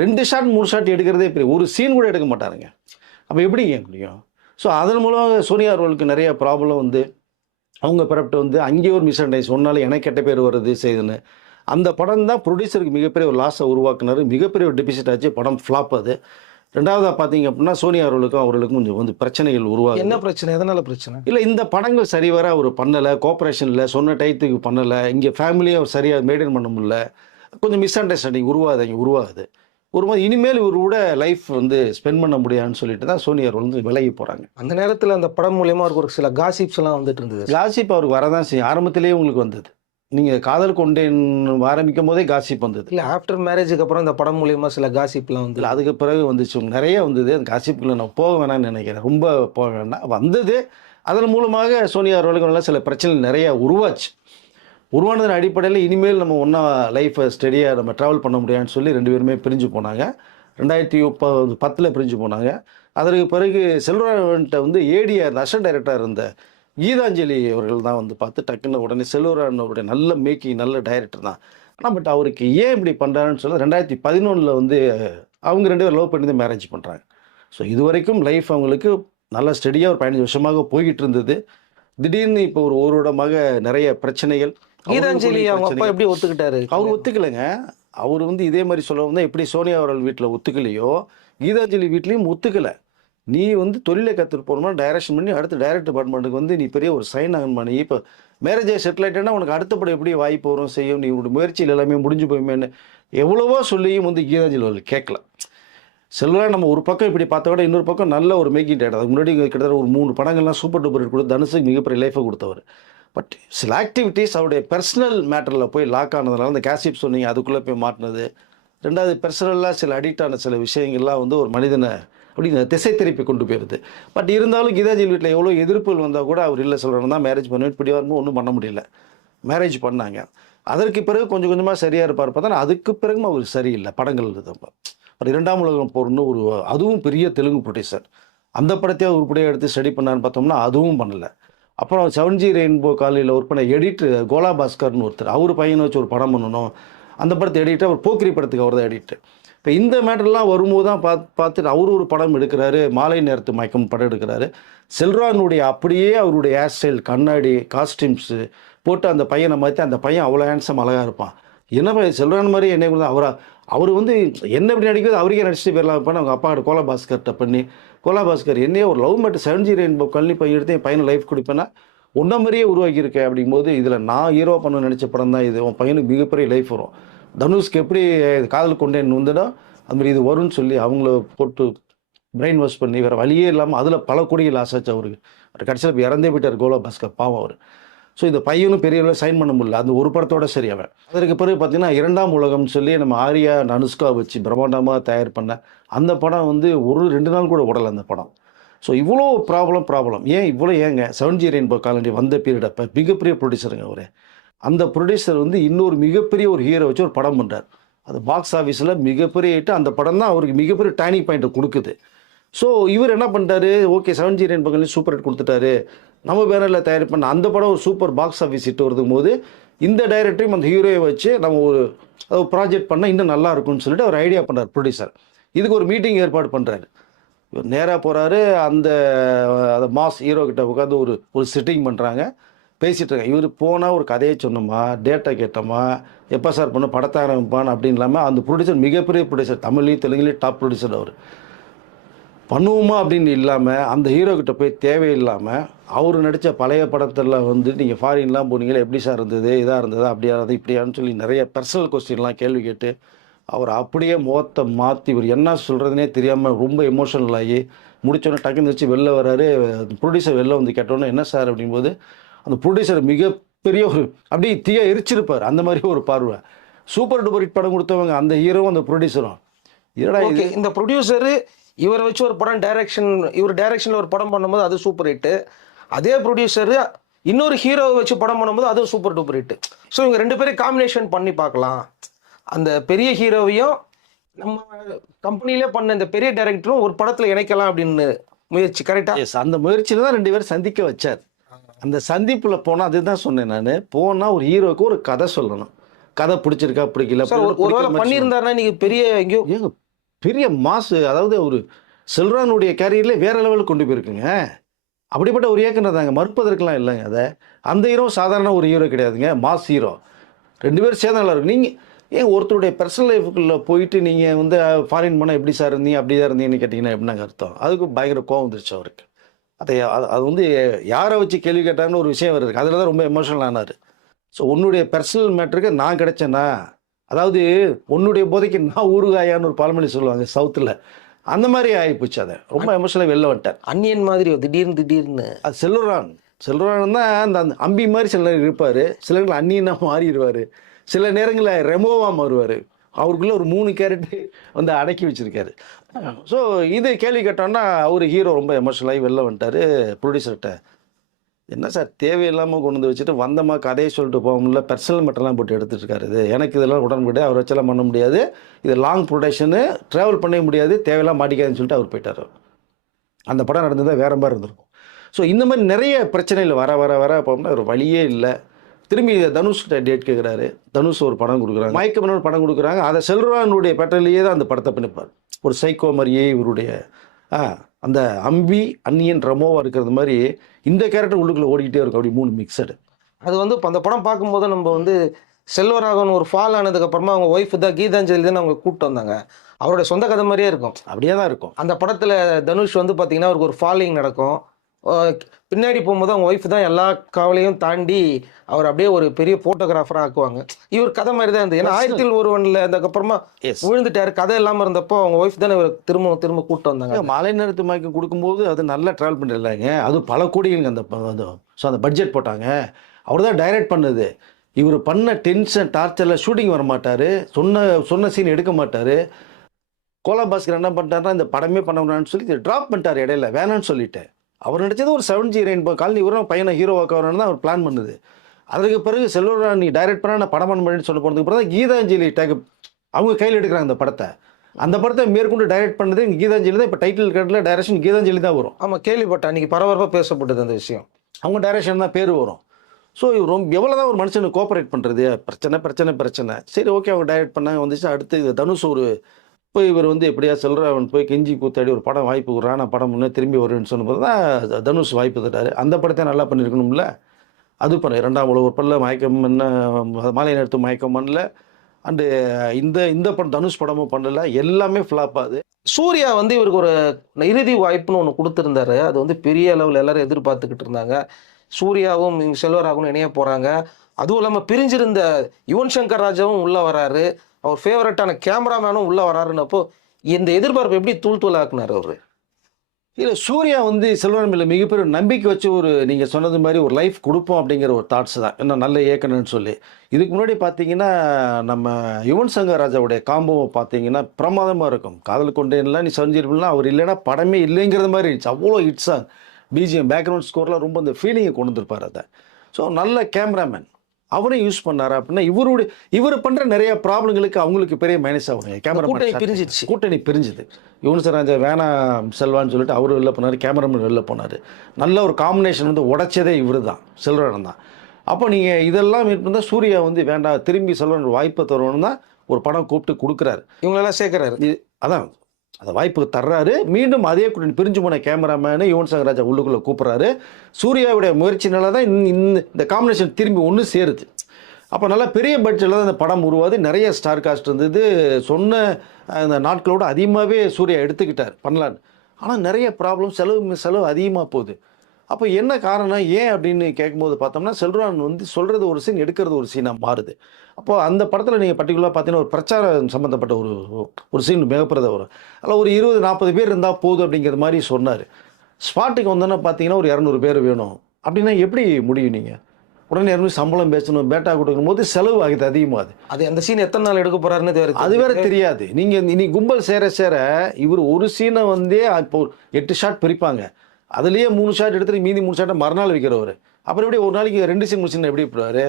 2 ஷாட் 3 ஷாட் எடுக்கிறதே பெரிய, ஒரு சீன் கூட எடுக்க மாட்டாருங்க. அப்போ எப்படிங்க முடியும்? ஸோ அதன் மூலம் சோனியா அவர்களுக்கு நிறைய ப்ராப்ளம் வந்து அவங்க பிறப்பிட்டு வந்து அங்கேயே ஒரு மிஸ் அண்டர்ஸ்டாண்டிங் சொன்னாலும் எனக்கு கெட்ட பேர் வருது செய்யுதுன்னு. அந்த படம் தான் ப்ரொடியூசருக்கு மிகப்பெரிய ஒரு லாஸை உருவாக்குனார், மிகப்பெரிய ஒரு டெபிசிட் ஆச்சு, படம் ஃப்ளாப். அது ரெண்டாவதாக பார்த்தீங்க அப்படின்னா சோனியா அவர்களுக்கும் கொஞ்சம் வந்து பிரச்சனைகள் உருவாகும். என்ன பிரச்சனை, எதனால் பிரச்சனை? இல்லை இந்த படங்கள் சரிவர அவர் பண்ணலை, கோஆப்ரேஷனில் சொன்ன டயத்துக்கு பண்ணலை, இங்கே ஃபேமிலியை அவர் சரியாக மெயின்டைன் பண்ண முடியல, கொஞ்சம் மிஸ் அண்டர்ஸ்டாண்டிங் உருவாகுது. ஒரு மாதிரி இனிமேல் இவர் கூட லைஃப் வந்து ஸ்பெண்ட் பண்ண முடியாதுன்னு சொல்லிட்டு தான் சோனியா வந்து விலகி போகிறாங்க. அந்த நேரத்தில் அந்த படம் மூலியமாக அவருக்கு ஒரு சில காசிப்ஸ் எல்லாம் வந்துட்டு இருந்தது. காசிப் அவருக்கு வரதான் செய்யும், ஆரம்பத்திலேயே உங்களுக்கு வந்தது. நீங்கள் காதல் கொண்டேன் ஆரம்பிக்கும் போதே காசிப் வந்தது. இல்லை ஆஃப்டர் மேரேஜுக்கு அப்புறம் இந்த படம் மூலியமாக சில காசிப்லாம் வந்து இல்லை அதுக்கு பிறகு வந்துச்சு, நிறைய வந்தது. அந்த காசிப்புக்குள்ளே நான் போக வேணாம்னு நினைக்கிறேன், ரொம்ப போக வேண்டாம். வந்தது அதன் மூலமாக சோனியா அவர்களுக்கு சில பிரச்சனைகள் நிறையா உருவானதன் அடிப்படையில் இனிமேல் நம்ம ஒன்றா லைஃப்பை ஸ்டடியாக நம்ம ட்ராவல் பண்ண முடியாதுன்னு சொல்லி 2 பேருமே பிரிஞ்சு போனாங்க. 2010 பிரிஞ்சு போனாங்க. அதற்கு பிறகு செல்வராகவன்கிட்ட வந்து ஏடிஆர் அசிஸ்டன்ட் டைரக்டராக இருந்த கீதாஞ்சலி அவர்கள் தான் வந்து பார்த்து டக்குன்னு உடனே செல்வராகவன் அவருடைய நல்ல மேக்கிங், நல்ல டைரக்டர் தான். ஆனால் பட் அவருக்கு ஏன் இப்படி பண்ணுறாருன்னு சொல்லி 2011 வந்து அவங்க 2 பேரும் லவ் பண்ணி தான் மேரேஜ் பண்ணுறாங்க. ஸோ இது வரைக்கும் லைஃப் அவங்களுக்கு நல்ல ஸ்டடியாக ஒரு 15 வருஷமாக போய்கிட்டு இருந்தது. திடீர்னு இப்போ ஒரு வருடமாக நிறைய பிரச்சனைகள். கீதாஞ்சலி அவங்க அப்பா எப்படி ஒத்துக்கிட்டாரு? அவர் ஒத்துக்கலைங்க. அவர் வந்து இதே மாதிரி சொல்லவும் தான் எப்படி சோனியா அவர்கள் வீட்டில் ஒத்துக்கலையோ கீதாஞ்சலி வீட்லேயும் ஒத்துக்கலை. நீ வந்து தொழிலை கற்றுட்டு போகணுமா, டைரக்ஷன் பண்ணி அடுத்து டைரக்ட் டிபார்ட்மெண்ட்டுக்கு வந்து நீ பெரிய ஒரு சைன் ஆகன் பண்ணி இப்போ மேரேஜை செட்டில் ஆகிட்டேன்னா உனக்கு அடுத்த படம் எப்படி வாய்ப்பு வரும் செய்யும், நீ உன்னோட முயற்சியில் எல்லாமே முடிஞ்சு போயுமேன்னு எவ்வளவோ சொல்லியும் வந்து கீதாஞ்சலி அவர்கள் கேட்கல. செல்வராக நம்ம ஒரு பக்கம் இப்படி பார்த்தா கூட இன்னொரு பக்கம் நல்ல ஒரு மேக்கிங் டேட். அதுக்கு முன்னாடி கிட்டத்தட்ட ஒரு 3 படங்கள்லாம் சூப்பர் டூப்பர் ஹிட் கொடுத்து தனுஷுக்கு மிகப்பெரிய லைஃபை கொடுத்தவர். பட் சில ஆக்டிவிட்டீஸ் அவருடைய பர்சனல் மேட்டரில் போய் லாக் ஆனதுனால அந்த கேசிப் சொன்னீங்க அதுக்குள்ளே போய் மாட்டினது. ரெண்டாவது பர்சனலாக சில அடிக்ட் ஆன சில விஷயங்கள்லாம் வந்து ஒரு மனிதனை அப்படி திசை திருப்பி கொண்டு போயிடுது. பட் இருந்தாலும் கீதாஞ்சலி வீட்டில் எவ்வளோ எதிர்ப்புகள் வந்தால் கூட அவர் இல்லை சொல்கிறேன் தான் மேரேஜ் பண்ணுவேன் இப்படி வரும்போது ஒன்றும் பண்ண முடியல. மேரேஜ் பண்ணாங்க. அதற்கு பிறகு கொஞ்சம் கொஞ்சமாக சரியாக இருப்பார் பார்த்தா அதுக்கு பிறகும் அவர் சரியில்லை படங்கள். பட் 2ஆம் உலகம் போர்னு ஒரு அதுவும் பெரிய தெலுங்கு ப்ரொடியூசர், அந்த படத்தையே உருப்படியாக எடுத்து ஸ்டடி பண்ணான்னு பார்த்தோம்னா அதுவும் பண்ணலை. அப்புறம் 7G ரெயின்போ காலையில் ஒர்க் பண்ண எடிட்டர் கோலா பாஸ்கர்னு ஒருத்தர், அவர் பையனை வச்சு ஒரு படம் பண்ணணும், அந்த படத்தை எடிட்டர் அவர் போக்கிரி படத்துக்கு அவர் தான் எடிட்டர். இப்போ இந்த மேட்டர்லாம் வரும்போது தான் பார்த்துட்டு அவர் ஒரு படம் எடுக்கிறாரு, மாலை நேரத்து மயக்கம் படம் எடுக்கிறாரு. செல்வராகவனுடைய அப்படியே அவருடைய ஹேர் ஸ்டைல், கண்ணாடி, காஸ்டியூம்ஸு போட்டு அந்த பையனை மாற்றி அந்த பையன் அவ்வளோ ஹேண்ட்ஸம் அழகாக இருப்பான். என்ன பையன் செல்வராகவன் மாதிரி என்ன கூட அவர் வந்து என்ன இப்படி நடிக்கிறது அவருக்கே நடிச்சுட்டு போயிடலாம் இருப்பான்னு அவங்க அப்பா கோலா பாஸ்கர்கிட்ட பண்ணி, கோலா பாஸ்கர் என்னையே ஒரு லவ் மேட்டு 7G ரெயின்போ கல்வி பையன் எடுத்து என் பையனை லைஃப் கொடுப்பேன்னா ஒன்றை மாதிரியே உருவாக்கியிருக்கேன். அப்படிங்கும்போது இதில் நான் ஹீரோ பண்ண நினச்ச படம் தான் இது, உன் பையனுக்கு மிகப்பெரிய லைஃப் வரும். தனுஷ்க்கு எப்படி காதல் கொண்டேன் வந்துடா அதுமாதிரி இது வரும்னு சொல்லி அவங்கள போட்டு பிரெயின் வாஷ் பண்ணி வேறு வழியே இல்லாமல் அதில் பல கோடிகள் லாஸ் ஆச்சு அவருக்கு. கடைசியில் இப்போ இறந்தே போயிட்டார் கோலா பாஸ்கர், பாவம் அவர். ஸோ இந்த பையனும் பெரிய அளவில் சைன் பண்ண முடியல அந்த ஒரு படத்தோட சரி அவன். அதற்கு பிறகு பார்த்தீங்கன்னா இரண்டாம் உலகம்னு சொல்லி நம்ம ஆர்யா அனுஷ்கா வச்சு பிரம்மாண்டமாக தயார் பண்ண அந்த படம் வந்து ஒரு 2 நாள் கூட ஓடலை அந்த படம். ஸோ இவ்வளோ ப்ராப்ளம் ஏன் இவ்வளோ ஏங்க 7G ரெயின்போ காலனி வந்த பீரியட் அப்போ மிகப்பெரிய ப்ரொடியூசருங்க அவர். அந்த ப்ரொடியூசர் வந்து இன்னொரு மிகப்பெரிய ஒரு ஹீரோ வச்சு ஒரு படம் பண்ணுறார். அது பாக்ஸ் ஆஃபீஸில் மிகப்பெரிய ஹிட். அந்த படம் தான் அவருக்கு மிகப்பெரிய டர்னிங் பாயிண்ட்டை கொடுக்குது. ஸோ இவர் என்ன பண்ணிட்டாரு, okay 7G rainbow colony super hit கொடுத்துட்டாரு, நம்ம பேனரில் தயார் பண்ண அந்த படம் ஒரு சூப்பர் பாக்ஸ் ஆஃபீஸ் ஹிட் வருதும் போது இந்த டைரக்டரையும் அந்த ஹீரோயை வச்சு நம்ம ஒரு ப்ராஜெக்ட் பண்ணால் இன்னும் நல்லா இருக்கும்னு சொல்லிட்டு அவர் ஐடியா பண்ணுறார் ப்ரொடியூசர். இதுக்கு ஒரு மீட்டிங் ஏற்பாடு பண்ணுறாரு. இவர் நேராக போகிறாரு, அந்த மாஸ் ஹீரோ கிட்ட உட்காந்து ஒரு சிட்டிங் பண்ணுறாங்க, பேசிகிட்டு இருக்காங்க. இவர் போனால் ஒரு கதையை சொன்னோமா, டேட்டா கேட்டோமா, எப்போ சார் பண்ண படத்தை ஆரம்பிப்பான் அப்படின்னு இல்லாமல் அந்த ப்ரொடியூசர் மிகப்பெரிய ப்ரொடியூசர், தமிழ்லையும் தெலுங்குலேயும் டாப் ப்ரொடியூசர் அவர். பண்ணுவோமா அப்படின்னு இல்லாமல் அந்த ஹீரோ கிட்ட போய் தேவையில்லாமல் அவர் நடித்த பழைய படத்தில் வந்து நீங்கள் ஃபாரின்லாம் போனீங்களே எப்படி சார் இருந்தது, இதாக இருந்தது, அப்படியா இருந்தது, இப்படியான்னு சொல்லி நிறைய பர்சனல் கொஸ்டின்லாம் கேள்வி கேட்டு அவர் அப்படியே முகத்தை மாற்றி இவர் என்ன சொல்கிறதுனே தெரியாமல் ரொம்ப எமோஷனல் ஆகி முடிச்சோன்னே டக்குன்னு வச்சு வெளில வர்றாரு. ப்ரொடியூசர் வெளில வந்து கேட்டோன்னே என்ன சார் அப்படிங்கும்போது அந்த ப்ரொடியூசர் மிகப்பெரிய ஒரு அப்படியே தீயா எரிச்சிருப்பார். அந்த மாதிரி ஒரு பார்வை. சூப்பர் டூப்பர் ஹிட் படம் கொடுத்தவங்க அந்த ஹீரோவும் அந்த ப்ரொடியூசரும். இதடா இந்த ப்ரொடியூசரு இவரை வச்சு ஒரு படம் இவர் டைரக்ஷனில் ஒரு படம் பண்ணும்போது அது சூப்பர் ஹிட்டு. அதே ப்ரொடியூசரு இன்னொரு ஹீரோவை வச்சு படம் பண்ணும்போது அதுவும் சூப்பர் டூப்பர் ஹிட்டு. ஸோ இவங்க 2 பேரும் காம்பினேஷன் பண்ணி பார்க்கலாம். அந்த பெரிய ஹீரோவையும் நம்ம கம்பெனிலே பண்ண இந்த பெரிய டைரக்டரும் ஒரு படத்தில் இணைக்கலாம் அப்படின்னு முயற்சி. கரெக்டாக? எஸ், அந்த முயற்சியில் தான் 2 பேரும் சந்திக்க வச்சார். அந்த சந்திப்பில் போனால் அதுதான் சொன்னேன் நான், போனால் ஒரு ஹீரோவுக்கு ஒரு கதை சொல்லணும். கதை பிடிச்சிருக்கா பிடிக்கல. ஒருவேளை பண்ணியிருந்தாருன்னா நீங்கள் பெரிய எங்கேயோ ஏங்க பெரிய மாசு, அதாவது ஒரு செல்வரானுடைய கேரியர்லேயே வேற லெவலுக்கு கொண்டு போயிருக்குங்க. அப்படிப்பட்ட ஒரு இயக்குனர் தாங்க, மறுப்பதற்கெல்லாம் இல்லைங்க. அதை அந்த ஹீரோ சாதாரண ஒரு ஹீரோ கிடையாதுங்க, மாஸ் ஹீரோ. 2 பேரும் சேர்ந்து நல்லா இருக்கும். நீங்கள் ஏன் ஒருத்தருடைய பர்சனல் லைஃபுக்குள்ளே போயிட்டு நீங்கள் வந்து ஃபாரின் போனால் எப்படி சார் இருந்தீங்க, அப்படி தான் இருந்தீங்கன்னு கேட்டிங்கன்னா எப்படின்னாங்க அர்த்தம். அதுக்கு பயங்கர கோவம் வந்துருச்சு அவருக்கு. அது வந்து யாரை வச்சு கேள்வி கேட்டாங்கன்னு ஒரு விஷயம் வருது, அதில் தான் ரொம்ப எமோஷனல் ஆனார். ஸோ உன்னுடைய பர்சனல் மேட்டருக்கு நான் கிடைச்சேன்னா, அதாவது உன்னுடைய போதைக்கு நான் ஊறுகாயான்னு ஒரு பழமொழி சொல்லுவாங்க சவுத்தில், அந்த மாதிரி ஆகிப்போச்சு. அதை ரொம்ப எமோஷனலாக வெளில வந்துட்டார். அன்னியன் மாதிரி திடீர்னு அது செல்வரான் தான் அந்த அம்பி மாதிரி சில நேரம் இருப்பார், சில நேரங்கள் அன்னியனாக மாறிடுவார், சில நேரங்களில் ரெமோவாக மாறுவார். அவருக்குள்ளே ஒரு 3 கேரக்டர் வந்து அடக்கி வச்சுருக்காரு. ஸோ இது கேள்வி கேட்டோன்னா அவர் ஹீரோ ரொம்ப எமோஷனலாகி வெளில வந்துட்டார். ப்ரொடியூசர்கிட்ட என்ன சார் தேவையில்லாமல் கொண்டு வந்து வச்சுட்டு வந்தமா கதையை சொல்லிட்டு போக முடியல, பர்சனல் மெட்டர்லாம் போட்டு எடுத்துகிட்டு இருக்காரு. இது எனக்கு இதெல்லாம் உடன்படியாது, அவர் வச்செல்லாம் பண்ண முடியாது, இது லாங் ப்ரொடக்ஷனு, ட்ராவல் பண்ண முடியாது, தேவையெல்லாம் மாட்டிக்காதுன்னு சொல்லிட்டு அவர் போயிட்டார். அந்த படம் நடந்ததாக வேறு மாதிரி இருந்திருக்கும். ஸோ இந்த மாதிரி நிறைய பிரச்சனைகள் வர வர வர போகும்போது ஒரு வழியே இல்லை. திரும்பி தனுஷ்கிட்ட டேட் கேட்குறாரு. தனுஷ் ஒரு படம் கொடுக்குறாங்க, மயக்கமன்னு ஒரு படம் கொடுக்குறாங்க. அதை செல்வரானுடைய பேட்டர்லேயே தான் அந்த படத்தை பண்ணிப்பார். ஒரு சைக்கோ மாதிரியே இவருடைய அந்த அம்பி அன்னியன் ரெமோவாக இருக்கிறது மாதிரி இந்த கேரக்டர் உள்ளுக்குள்ளே ஓடிக்கிட்டே இருக்கும். அப்படி 3 மிக்சடு. அது வந்து இப்போ அந்த படம் பார்க்கும்போது நம்ம வந்து செல்வராகவன் ஒரு ஃபால் ஆனதுக்கப்புறமா அவங்க ஒய்ஃபு தான் கீதாஞ்சலி தான் அவங்க கூப்பிட்டு வந்தாங்க. அவருடைய சொந்த கதை மாதிரியே இருக்கும். அப்படியே தான் இருக்கும். அந்த படத்தில் தனுஷ் வந்து பார்த்தீங்கன்னா அவருக்கு ஒரு ஃபாலோயிங் நடக்கும். பின்னாடி போகும்போது அவங்க ஒய்ஃப் தான் எல்லா கவலையும் தாண்டி அவர் அப்படியே ஒரு பெரிய ஃபோட்டோகிராஃபராக ஆக்குவாங்க. இவர் கதை மாதிரி தான் இருந்தது. ஏன்னா 1001 அதுக்கப்புறமா விழுந்துட்டாரு, கதை இல்லாமல் இருந்தப்போ அவங்க ஒய்ஃப் தானே இவர் திரும்ப கூப்பிட்டு வந்தாங்க. மாலை நேரத்து மயக்கம் கொடுக்கும்போது அது நல்லா ட்ராவல் பண்ணிடலாங்க. அது பல கோடிங்க அந்த ஸோ அந்த பட்ஜெட் போட்டாங்க. அவர் தான் டைரக்ட் பண்ணது. இவர் பண்ண டென்ஷன் டார்ச்சரில் ஷூட்டிங் வர மாட்டார், சொன்ன சீன் எடுக்க மாட்டார். கோலா பாஸ்கர் என்ன பண்ணிட்டாருன்னா இந்த படமே பண்ண முடியான்னு சொல்லி ட்ராப் பண்ணிட்டார் இடையில, வேணான்னு சொல்லிட்டு. அவர் நடித்தது ஒரு 7G ரெயின்போ காலனி, இவரும் பையனை ஹீரோவாக்க வரணும்னு தான் அவர் பிளான் பண்ணுது. அதுக்கு பிறகு செல்வரான் நீ டைரக்ட் பண்ணால் நான் படம் பண்ண முடியும்னு சொல்ல போனதுக்கு பிறகு தான் கீதாஞ்சலி அவங்க கையில் எடுக்கிறாங்க அந்த படத்தை. அந்த படத்தை மேற்கொண்டு டைரக்ட் பண்ணது கீதாஞ்சலி தான். இப்போ டைட்டில் கார்டில் டைரக்ஷன் கீதாஞ்சலி தான் வரும். ஆமாம், கேள்விப்பட்டேன். அன்றைக்கி பரபரப்பாக பேசப்பட்டது அந்த விஷயம். அவங்க டைரக்ஷன் தான் பேர் வரும். ஸோ இவர் ரொம்ப எவ்வளோ தான் ஒரு மனுஷனுக்கு கோஆப்ரேட் பண்ணுறது, பிரச்சனை சரி ஓகே அவங்க டைரக்ட் பண்ணாங்க வந்துச்சு. அடுத்து இது தனுஷ் ஒரு போய் இவர் வந்து எப்படியா செல்வராகவன் போய் கெஞ்சி கூத்தாடி ஒரு படம் வாய்ப்பு விட்றான், நான் படம் முன்னே திரும்பி வருவேன்னு சொன்னபோது தான் தனுஷ் வாய்ப்பு தட்டாரு. அந்த படத்தை நல்லா பண்ணியிருக்கணும்ல. அது பண்ண 2ஆம் உலக போரில் மயக்கம் என்ன மாலை நேரத்து மயக்கம் பண்ணல. அண்டு இந்த படம் தனுஷ் படமும் பண்ணல, எல்லாமே ஃப்ளாப் ஆகுது. சூர்யா வந்து இவருக்கு ஒரு இறுதி வாய்ப்புன்னு ஒன்று கொடுத்துருந்தாரு. அது வந்து பெரிய அளவில் எல்லாரும் எதிர்பார்த்துக்கிட்டு இருந்தாங்க. சூர்யாவும் செல்வராகவும் இணைய போகிறாங்க. அதுவும் இல்லாமல் பிரிஞ்சிருந்த யுவன் சங்கர் ராஜாவும் உள்ளே வராரு, அவர் ஃபேவரட்டான கேமராமேனும் உள்ளே வராருன்னப்போ இந்த எதிர்பார்ப்பு எப்படி தூள் ஆக்குனார் அவர்? இல்லை சூர்யா வந்து செல்வராஜ் மேல மிகப்பெரிய நம்பிக்கை வச்சு ஒரு நீங்கள் சொன்னது மாதிரி ஒரு லைஃப் கொடுப்போம் அப்படிங்கிற ஒரு தாட்ஸ் தான், இன்னும் நல்ல இயக்கணும்னு சொல்லி. இதுக்கு முன்னாடி பார்த்தீங்கன்னா நம்ம யுவன் சங்கர் ராஜாவுடைய காம்போவை பார்த்தீங்கன்னா பிரமாதமாக இருக்கும். காதல் கொண்டேன்லாம் நீ செஞ்சிருப்பீங்கன்னா அவர் இல்லைன்னா படமே இல்லைங்கிறது மாதிரி இருந்துச்சு. அவ்வளோ ஹிட் சாங், பிஜிஎம், பேக்ரவுண்ட் ஸ்கோர்லாம் ரொம்ப அந்த ஃபீலிங்கை கொண்டு வந்திருப்பார் அதை. ஸோ நல்ல கேமராமேன் அவரையும் யூஸ் பண்ணாரு அப்படின்னா இவர் பண்ணுற நிறைய ப்ராப்ளங்களுக்கு அவங்களுக்கு பெரிய மைனஸ் ஆகுங்க. கூட்டணி கேமரா பிரிஞ்சிடுச்சு. கூட்டணி பிரிஞ்சுது. யுவன் சங்கர் ராஜா வேணாம் செல்வான்னு சொல்லிட்டு அவர் வெளில போனார், கேமராமேன் வெளில போனார். நல்ல ஒரு காம்பினேஷன் வந்து உடைச்சதே இவர் தான், செல்வராஜன் தான். அப்போ நீங்கள் இதெல்லாம் மீட் பண்ணால் சூர்யா வந்து வேண்டாம் திரும்பி செல்வராஜன் வாய்ப்பை தருவோன்னு தான் ஒரு படம் கூப்பிட்டு கொடுக்குறாரு. இவங்களெல்லாம் சேர்க்குறாரு. அதான் அந்த வாய்ப்பு தர்றாரு. மீண்டும் அதே கூட்டணி பிரிஞ்சு போன கேமராமேனு யுவன் சங்கர் ராஜா உள்ளுக்குள்ளே கூப்பிட்றாரு. சூர்யாவுடைய முயற்சினால தான் இந்த காம்பினேஷன் திரும்பி ஒன்று சேருது. அப்போ நல்லா பெரிய பட்ஜெட்டில் தான் இந்த படம் உருவாது. நிறைய ஸ்டார் காஸ்ட் இருந்தது. சொன்ன அந்த நாட்களோடு அதிகமாகவே சூர்யா எடுத்துக்கிட்டார் பண்ணலான்னு. ஆனால் நிறைய ப்ராப்ளம், செலவு அதிகமாக போகுது. அப்போ என்ன காரணம் ஏன் அப்படின்னு கேட்கும்போது பார்த்தோம்னா செல்வராஜன் வந்து சொல்கிறது ஒரு சீன், எடுக்கிறது ஒரு சீனாக மாறுது. அப்போது அந்த படத்தில் நீங்கள் பர்டிகுலராக பார்த்தீங்கன்னா ஒரு பிரச்சாரம் சம்மந்தப்பட்ட ஒரு சீன் மிகப்பெரியதாக வரும். அதில் ஒரு 20-40 பேர் இருந்தால் போதும் அப்படிங்கிற மாதிரி சொன்னார். ஸ்பாட்டுக்கு வந்தோன்னா பார்த்தீங்கன்னா ஒரு 200 பேர் வேணும் அப்படின்னா எப்படி முடியும்? நீங்கள் உடனே 200 சம்பளம் பேசணும், பேட்டா கொடுக்கணும் போது செலவு ஆகுது அதிகமாகுது. அது அந்த சீன் எத்தனை நாள் எடுக்க போகிறாருன்னு அது வேற தெரியாது. நீங்கள் இனி கும்பல் சேர இவர் ஒரு சீனை வந்தே இப்போ 8 ஷாட் பிரிப்பாங்க. அதுலேயே 3 ஷாட் எடுத்துட்டு மீதி 3 ஷாட்டை மறுநாள் வைக்கிறவர். அப்புறம் எப்படி ஒரு நாளைக்கு 2 சீன் முடிச்சுன்னு எப்படி போடுவார்?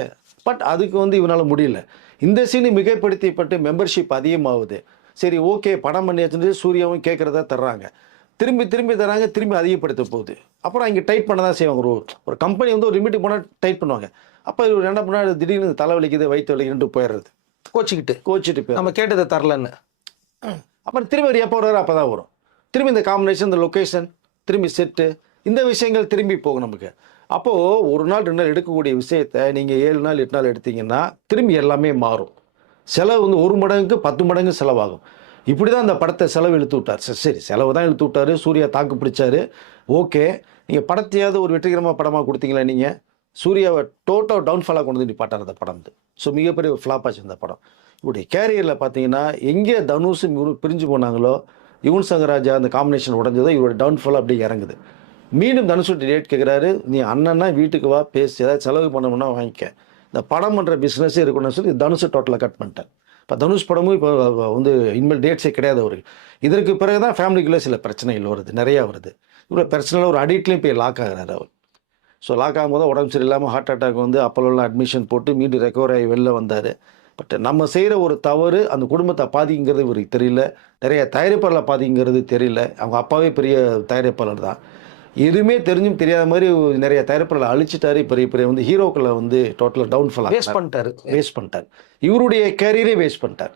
பட் அதுக்கு வந்து இவனால் முடியல. இந்த சீனு மிகைப்படுத்தப்பட்டு மெம்பர்ஷிப் அதிகமாகுது. சரி ஓகே படம் பண்ணியாச்சுன்னு சூர்யாவும் கேட்குறதா தர்றாங்க, திரும்பி தராங்க, திரும்பி அதிகப்படுத்த போகுது. அப்புறம் இங்கே டைட் பண்ண தான் செய்வாங்க. ஒரு கம்பெனி வந்து ஒரு லிமிட்டுக்கு போனால் டைட் பண்ணுவாங்க. அப்போ இவர் என்ன பண்ணால் திடீர்னு தலை வலிக்குது, வயிற்று வலிக்குதுன்ட்டு போயிடுறது, கோச்சிக்கிட்டு போய் நம்ம கேட்டதை தரலன்னு. அப்புறம் திரும்பி ஒரு எப்போ வர்றாரு அப்போ தான் வரும். திரும்பி இந்த காம்பினேஷன், இந்த லொக்கேஷன், திரும்பி செட்டு, இந்த விஷயங்கள் திரும்பி போகும் நமக்கு. அப்போது ஒரு நாள் 2 நாள் எடுக்கக்கூடிய விஷயத்தை நீங்கள் 7 நாள் 8 நாள் எடுத்தீங்கன்னா திரும்பி எல்லாமே மாறும். செலவு வந்து 1 மடங்குக்கு 10 மடங்கு செலவாகும். இப்படி தான் அந்த படத்தை செலவு இழுத்து விட்டார். சரி செலவு தான் இழுத்து விட்டார். சூர்யா தாக்கு பிடிச்சாரு. ஓகே, நீங்கள் படத்தையாவது ஒரு வெற்றிகரமாக படமாக கொடுத்தீங்களா? நீங்கள் சூர்யாவை டோட்டல் டவுன்ஃபாலாக கொண்டு வந்து நிப்பாட்டார் அந்த படம். ஸோ மிகப்பெரிய ஒரு ஃப்ளாப் ஆச்சு அந்த படம். இப்படி கேரியரில் பார்த்தீங்கன்னா எங்கே தனுஷ் பிரிஞ்சு போனாங்களோ, யுவன் சங்கர் ராஜா அந்த காம்பினேஷன் உடஞ்சதோ இவரோட டவுன்ஃபால் அப்படியே இறங்குது. மீண்டும் தனுஷ் டேட் கேட்குறாரு, நீ அண்ணன்னா வீட்டுக்கு வா, பேசி ஏதாவது செலவு பண்ணணும்னா வாங்கிக்க, இந்த படம் பண்ணுற பிஸ்னஸே இருக்கணும்னு சொல்லி தனுஷை டோட்டலாக கட் பண்ணிட்டேன். இப்போ தனுஷ் படமும் இப்போ வந்து இனிமேல் டேட்ஸே கிடையாது அவருக்கு. இதற்கு பிறகு தான் ஃபேமிலிக்குள்ளே சில பிரச்சனைகள் வருது, நிறையா வருது. இவ்வளோ பிரச்சனையில் ஒரு அடிக்ட்லேயும் போய் லாக் ஆகிறாரு அவர். ஸோ லாக் ஆகும்போது உடம்பு சரியில்லாமல் ஹார்ட் அட்டாக் வந்து அப்போல்லாம் அட்மிஷன் போட்டு மீண்டும் ரெக்கவர் ஆகி வெளில வந்தார். பட் நம்ம செய்கிற ஒரு தவறு அந்த குடும்பத்தை பாதிங்கிறது இவருக்கு தெரியல, நிறைய தயாரிப்பாளர் பாதிங்கிறது தெரியல. அவங்க அப்பாவே பெரிய தயாரிப்பாளர் தான். எதுவுமே தெரிஞ்சும் தெரியாத மாதிரி நிறைய தயாரிப்பாளர் அழிச்சிட்டாரு. பெரிய வந்து ஹீரோக்களை வந்து டோட்டலாக டவுன்ஃபால் வேஸ்ட் பண்ணிட்டார். இவருடைய கேரியரே வேஸ்ட் பண்ணிட்டார்.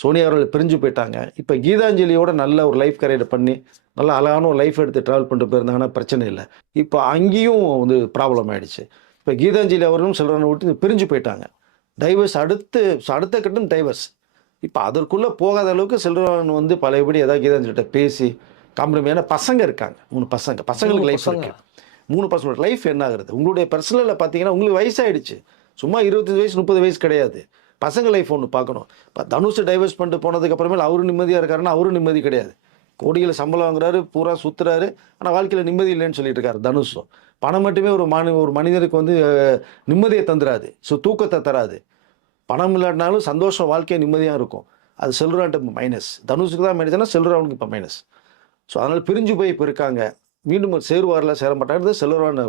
சோனியா அவர்கள் பிரிஞ்சு போயிட்டாங்க. இப்போ கீதாஞ்சலியோட நல்ல ஒரு லைஃப் கேரியர் பண்ணி நல்லா அழகான ஒரு லைஃப் எடுத்து ட்ராவல் பண்ணிட்டு போயிருந்தாங்கன்னா பிரச்சனை இல்லை. இப்போ அங்கேயும் வந்து ப்ராப்ளம் ஆகிடுச்சு. இப்போ கீதாஞ்சலி அவர்களும் செல்வராஜனை விட்டு பிரிஞ்சு போயிட்டாங்க. டைவர்ஸ் அடுத்த கட்டம் டைவர்ஸ். இப்போ அதற்குள்ளே போகாத அளவுக்கு செல்வராஜன் வந்து பழையபடி ஏதாவது கீதாஞ்சலிகிட்ட பேசி காம்ப்ரமைஸ். ஏன்னா பசங்க இருக்காங்க, 3 பசங்களுக்கு லைஃப் இருக்கு. 3 பசங்களோட லைஃப் என்ன ஆகுறது? உங்களுடைய பர்சனலில் பார்த்தீங்கன்னா உங்களுக்கு வயசாகிடுச்சு. சும்மா 25 வயசு 30 வயசு கிடையாது. பசங்க லைஃப் ஒன்று பார்க்கணும். இப்போ தனுஷ் டைவர்ஸ் பண்ணிட்டு போனதுக்கு அப்புறமேல அவரும் நிம்மதியாக இருக்காருன்னா அவரும் நிம்மதி கிடையாது. கோடியில் சம்பளம் வாங்குறாரு, பூரா சுற்றுறாரு, ஆனால் வாழ்க்கையில் நிம்மதி இல்லைன்னு சொல்லிட்டு இருக்காரு தனுஷும். பணம் மட்டுமே ஒரு மனிதருக்கு வந்து நிம்மதியை தந்துடாது. ஸோ தூக்கத்தை தராது. பணம் இல்லாட்டினாலும் சந்தோஷம், வாழ்க்கையை நிம்மதியாக இருக்கும். அது செல்வரான்ட்டு மைனஸ். தனுஷுக்கு தான் மைனஸ்னா செல்வரானுக்கு இப்போ மைனஸ். ஸோ அதனால் பிரிஞ்சு போய் இப்போ இருக்காங்க. மீண்டும் சேருவாரில் சேர மாட்டாங்க. செல்வரான்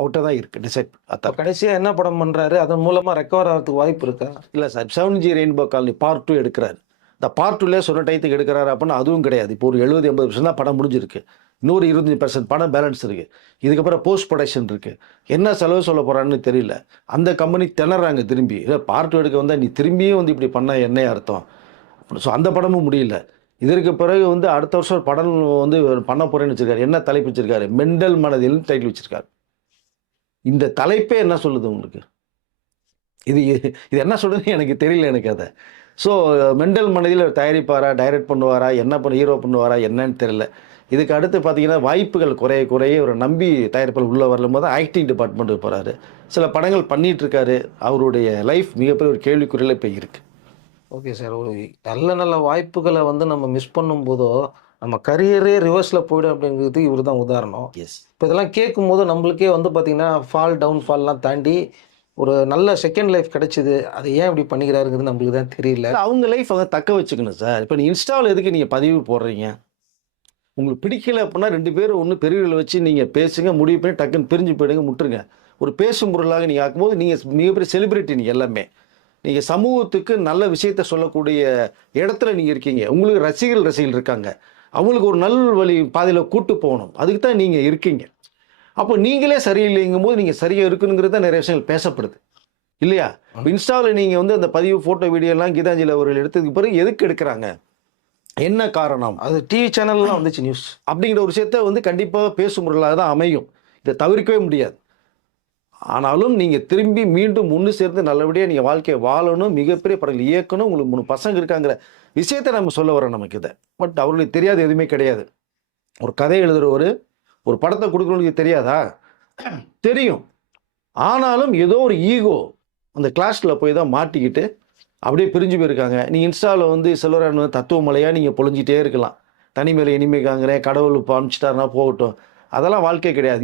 அவுட்டாக தான் இருக்குது டிசைட். அதான் கடைசியாக என்ன படம் பண்ணுறாரு, அதன் மூலமாக ரெக்கவர் ஆகிறதுக்கு வாய்ப்பு இருக்கா? இல்லை sir, 7G rainbow colony part 2 எடுக்கிறாரு. இந்த பார்ட் 2லே சொன்ன டயத்துக்கு எடுக்கிறாரு அப்படின்னா அதுவும் கிடையாது. இப்போ ஒரு 70-80% தான் படம் முடிஞ்சிருக்கு. இன்னொரு 25% படம் பேலன்ஸ் இருக்குது. இதுக்கப்புறம் போஸ்ட் ப்ரொடக்ஷன் இருக்குது. என்ன செலவு சொல்ல போகிறான்னு தெரியல. அந்த கம்பெனி திணறாங்க திரும்பி. இல்லை பார்ட் 2 எடுக்க வந்தால் நீ திரும்பியும் வந்து இப்படி பண்ணால் என்ன அர்த்தம்? ஸோ அந்த படமும் முடியல. இதற்கு பிறகு வந்து அடுத்த வருஷம் ஒரு படம் வந்து பண்ண போகிறேன்னு வச்சுருக்காரு. என்ன தலைப்பு வச்சுருக்காரு? மெண்டல் மனதில் டைட்டில் வச்சுருக்காரு. இந்த தலைப்பே என்ன சொல்லுது உங்களுக்கு? இது என்ன சொல்லுதுன்னு எனக்கு தெரியல எனக்கு அதை. ஸோ மெண்டல் மனதில் தயாரிப்பாரா, டைரக்ட் பண்ணுவாரா, ஹீரோ பண்ணுவாரா என்னன்னு தெரியல. இதுக்கு அடுத்து பார்த்தீங்கன்னா வாய்ப்புகள் குறைய ஒரு நம்பி தயாரிப்பாளர் உள்ளே வரலும் போது ஆக்டிங் டிபார்ட்மெண்ட்டுக்கு போகிறாரு. சில படங்கள் பண்ணிகிட்ருக்காரு. அவருடைய லைஃப் மிகப்பெரிய ஒரு கேள்விக்குறியில் இப்போ இருக்குது. ஓகே சார், ஒரு நல்ல வாய்ப்புகளை வந்து நம்ம மிஸ் பண்ணும்போதோ நம்ம கரியரே ரிவர்ஸில் போய்டும் அப்படிங்கிறது இவர் தான் உதாரணம். எஸ். இப்போ இதெல்லாம் கேட்கும்போது நம்மளுக்கே வந்து பார்த்தீங்கன்னா டவுன்ஃபால்லாம் தாண்டி ஒரு நல்ல செகண்ட் லைஃப் கிடைச்சிது. அதை ஏன் இப்படி பண்ணிக்கிறாருங்கிறது நம்மளுக்கு தான் தெரியல. அவங்க லைஃப் அவங்க தக்க வச்சுக்கணும் சார். இப்போ நீ இன்ஸ்டாவில் எதுக்கு நீங்கள் பதிவு போடுறீங்க? உங்களுக்கு பிடிக்கல அப்படின்னா 2 பேரும் ஒன்று பெரியவர்களை வச்சு நீங்கள் பேசுங்க, முடிவு பண்ணி டக்குன்னு பிரிஞ்சு போயிடுங்க, முட்டுருங்க. ஒரு பேசும் பொருளாக நீங்கள் ஆக்கும்போது நீங்கள் மிகப்பெரிய செலிபிரிட்டி. நீங்கள் எல்லாமே நீங்கள் சமூகத்துக்கு நல்ல விஷயத்த சொல்லக்கூடிய இடத்துல நீங்கள் இருக்கீங்க. உங்களுக்கு ரசிகர்கள் இருக்காங்க. அவங்களுக்கு ஒரு நல் வழி பாதையில் கூட்டு போகணும். அதுக்கு தான் நீங்கள் இருக்கீங்க. அப்போ நீங்களே சரியில்லைங்கும் போது நீங்கள் சரியாக இருக்குங்கிறது தான் நிறைய விஷயங்கள் பேசப்படுது இல்லையா? இன்ஸ்டாவில் நீங்கள் வந்து அந்த பதிவு ஃபோட்டோ வீடியோலாம் கீதாஞ்சலி அவர்கள் எடுத்ததுக்கு பிறகு எதுக்கு எடுக்கிறாங்க, என்ன காரணம்? அது டிவி சேனல்லாம் வந்துச்சு நியூஸ். அப்படிங்கிற ஒரு விஷயத்த வந்து கண்டிப்பாக பேசும் பொருளாக தான் அமையும். இதை தவிர்க்கவே முடியாது. ஆனாலும் நீங்கள் திரும்பி மீண்டும் ஒன்று சேர்ந்து நல்லபடியாக நீங்கள் வாழ்க்கையை வாழணும், மிகப்பெரிய படங்கள் இயக்கணும், உங்களுக்கு 3 பசங்க இருக்காங்கிற விஷயத்தை நம்ம சொல்ல வரோம் நமக்கு இதை. பட் அவர்களுக்கு தெரியாது, எதுவுமே கிடையாது. ஒரு கதை எழுதுகிறவர் ஒரு படத்தை கொடுக்கணும்னு தெரியாதா? தெரியும். ஆனாலும் ஏதோ ஒரு ஈகோ அந்த கிளாஸில் போய் தான் மாட்டிக்கிட்டு அப்படியே பிரிஞ்சு போயிருக்காங்க. நீங்கள் இன்ஸ்டாவில் வந்து செல்வரான் தத்துவ மலையாக நீங்கள் பொழிஞ்சிட்டே இருக்கலாம். தனிமையில் இனிமைக்காங்கிறேன், கடவுள் இப்போ அனுப்பிச்சிட்டாருனா போகட்டும். அதெல்லாம் வாழ்க்கை கிடையாது.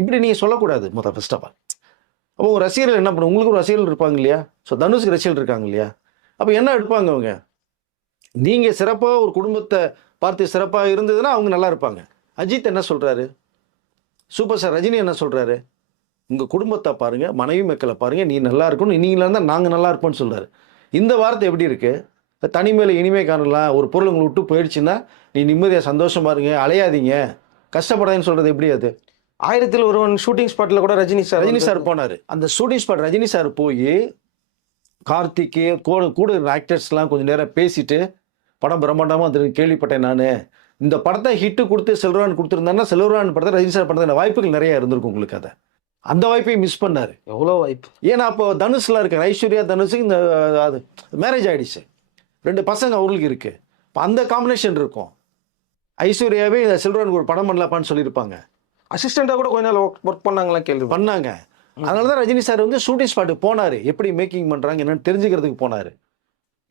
இப்படி நீங்கள் சொல்லக்கூடாது. ஃபர்ஸ்ட் ஆஃப் ஆல் அப்போ உங்கள் ரசிகர்கள் என்ன பண்ணும்? உங்களுக்கும் ரசிகர்கள் இருப்பாங்க இல்லையா? ஸோ தனுஷுக்கு ரசிகர்கள் இருக்காங்க இல்லையா? அப்போ என்ன எடுப்பாங்க அவங்க? நீங்கள் சிறப்பாக ஒரு குடும்பத்தை பார்த்து சிறப்பாக இருந்ததுன்னா அவங்க நல்லா இருப்பாங்க. அஜித் என்ன சொல்கிறாரு? சூப்பர் ஸ்டார் ரஜினி என்ன சொல்கிறாரு? உங்கள் குடும்பத்தை பாருங்கள், மனைவி மக்களை பாருங்கள், நீ நல்லா இருக்கணும், நீங்களாக இருந்தால் நாங்கள் நல்லா இருப்போம்னு சொல்கிறாரு. இந்த வார்த்தை எப்படி இருக்குது? தனிமையில் இனிமை காணலாம், ஒரு பொருள் உங்களை விட்டு போயிடுச்சுன்னா நீ நிம்மதியாக சந்தோஷமா இருங்க, அலையாதீங்க, கஷ்டப்படாதுன்னு சொல்கிறது எப்படி? அது 1000ல் ஒருவன் ஷூட்டிங் ஸ்பாட்டில் கூட ரஜினி சார் போனார். அந்த ஷூட்டிங் ஸ்பாட் ரஜினி சார் போய் கார்த்திக்கு கூட ஆக்டர்ஸ்லாம் கொஞ்சம் நேரம் பேசிட்டு படம் பிரம்மாண்டமாக வந்து கேள்விப்பட்டேன் நான். இந்த படத்தை ஹிட்டு கொடுத்து செல்வரான் கொடுத்துருந்தாங்கன்னா செல்வரான் படத்தை ரஜினி சார் படத்தை வாய்ப்புகள் நிறைய இருந்திருக்கும் உங்களுக்கு. அதை அந்த வாய்ப்பையும் மிஸ் பண்ணார். எவ்வளோ வாய்ப்பு! ஏன்னா அப்போ தனுஷ்லாம் இருக்கார், ஐஸ்வர்யா தனுஷுக்கு இந்த அது மேரேஜ் ஆகிடுச்சு, 2 பசங்க அவங்களுக்கு இருக்குது. இப்போ அந்த காம்பினேஷன் இருக்கும். ஐஸ்வர்யாவே செல்வரானுக்கு ஒரு படம் பண்ணலாப்பான்னு சொல்லியிருப்பாங்க. அசிஸ்டண்ட்டாக கூட கொஞ்ச நாள் ஒர்க் பண்ணாங்களாம், கேள்வி பண்ணாங்க. அதனால தான் ரஜினி சார் வந்து ஷூட்டிங் ஸ்பாட்டுக்கு போனார், எப்படி மேக்கிங் பண்ணுறாங்க என்னன்னு தெரிஞ்சுக்கிறதுக்கு போனார்.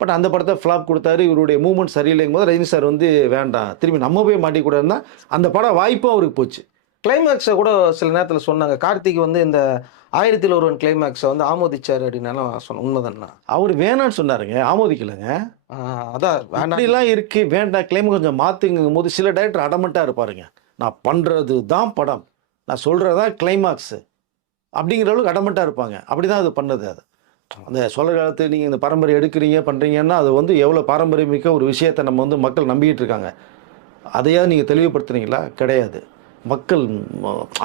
பட் அந்த படத்தை ஃப்ளாப் கொடுத்தாரு. இவருடைய மூவ்மெண்ட் சரியில்லைங்கும் போது ரஜினி சார் வந்து வேண்டாம், திரும்பி நம்ம போய் மாட்டிக்கூடாதுன்னா அந்த படம் வாய்ப்பும் அவருக்கு போச்சு. கிளைமேக்ஸை கூட சில நேரத்தில் சொன்னாங்க, கார்த்திக் வந்து இந்த 1000ல் ஒருவன் கிளைமேக்ஸை வந்து ஆமோதிச்சார் அப்படின்னாலும் சொன்ன உண்மைதானா? அவர் வேணான்னு சொன்னாருங்க, ஆமோதிக்கலைங்க. அதான் வேண்டாம் இருக்கு, வேண்டாம் கிளைமேக்ஸ் கொஞ்சம் மாற்றுங்கும் போது சில டைரக்டர் அடமெண்ட்டாக இருப்பாருங்க. நான் பண்ணுறது தான் படம், நான் சொல்கிறது தான் கிளைமாக்ஸு அப்படிங்கிற அளவுக்கு அடமெண்ட்டாக இருப்பாங்க. அப்படி தான் அது பண்ணது. அது அந்த சொல்கிற காலத்து நீங்கள் இந்த பாரம்பரியம் எடுக்கிறீங்க பண்ணுறீங்கன்னா அது வந்து எவ்வளோ பாரம்பரியமிக்க ஒரு விஷயத்தை நம்ம வந்து மக்கள் நம்பிக்கிட்டு இருக்காங்க. அதையாவது நீங்கள் தெளிவுபடுத்துறீங்களா? கிடையாது. மக்கள்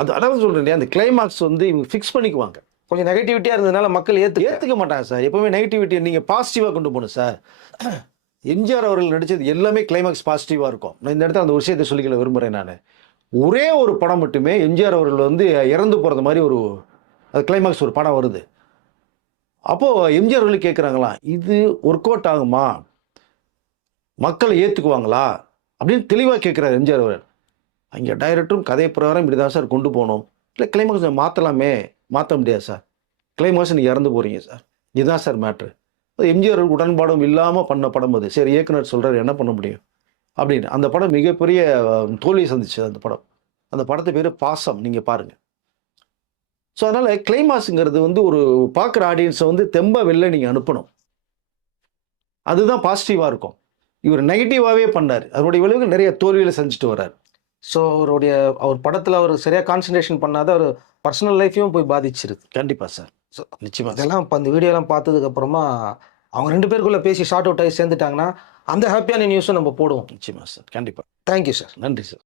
அதாவது சொல்கிறேன் இல்லையா, அந்த கிளைமாக்ஸ் வந்து இவங்க ஃபிக்ஸ் பண்ணிக்குவாங்க. கொஞ்சம் நெகட்டிவிட்டியாக இருந்ததுனால மக்கள் ஏற்றுக்க மாட்டாங்க சார். எப்போவுமே நெகட்டிவிட்டியை நீங்கள் பாசிட்டிவாக கொண்டு போகணும் சார். எம்ஜிஆர் அவர்கள் நடித்தது எல்லாமே கிளைமாக்ஸ் பாசிட்டிவாக இருக்கும். நான் இந்த இடத்துல அந்த விஷயத்தை சொல்லிக்கல விரும்புகிறேன். நான் ஒரே ஒரு படம் மட்டுமே எம்ஜிஆர் அவர்கள் வந்து இறந்து போகிறது மாதிரி ஒரு அது கிளைமாக்ஸ் ஒரு படம் வருது. அப்போது எம்ஜிஆர் அவர்கள் கேட்குறாங்களா, இது ஒர்க் அவுட் ஆகுமா, மக்களை ஏற்றுக்குவாங்களா அப்படின்னு தெளிவாக கேட்குறாரு எம்ஜிஆர் அவர்கள். அங்கே டைரக்டரும் கதை பிரகாரம் இப்படி தான் சார் கொண்டு போகணும், இல்லை கிளைமாக்ஸ் மாற்றலாமே, மாற்ற முடியாது சார், கிளைமாக்ஸ் நீங்கள் இறந்து போகிறீங்க சார், இதுதான் சார் மேட்ரு. எம்ஜிஆர் உடன்பாடும் இல்லாமல் பண்ண படம் அது. சரி, இயக்குனர் சொல்கிறார், என்ன பண்ண முடியும் அப்படின்னு. அந்த படம் மிகப்பெரிய தோல்வியை சந்திச்சு. அந்த படத்து பேர் பாசம், நீங்கள் பாருங்கள். ஸோ அதனால் கிளைமாக்ஸுங்கிறது வந்து ஒரு பார்க்குற ஆடியன்ஸை வந்து தெம்ப வெளில நீங்கள் அனுப்பணும். அதுதான் பாசிட்டிவாக இருக்கும். இவர் நெகட்டிவாகவே பண்ணார், அதனுடைய விளைவுகள் நிறைய தோல்வியில் செஞ்சுட்டு வர்றார். ஸோ அவர் படத்தில் அவர் சரியாக கான்சன்ட்ரேஷன் பண்ணாத ஒரு பர்சனல் லைஃப்பையும் போய் பாதிச்சிருக்கு. கண்டிப்பாக சார். ஸோ நிச்சயமாக இதெல்லாம் இப்போ அந்த வீடியோலாம் பார்த்ததுக்கப்புறமா அவங்க 2 பேருக்குள்ளே பேசி ஷார்ட் அவுட் ஆகி சேர்ந்துட்டாங்கன்னா அந்த ஹாப்பியான நியூஸும் நம்ம போடுவோம். நிச்சயமாக சார். கண்டிப்பாக. Thank you sir. நன்றி சார்.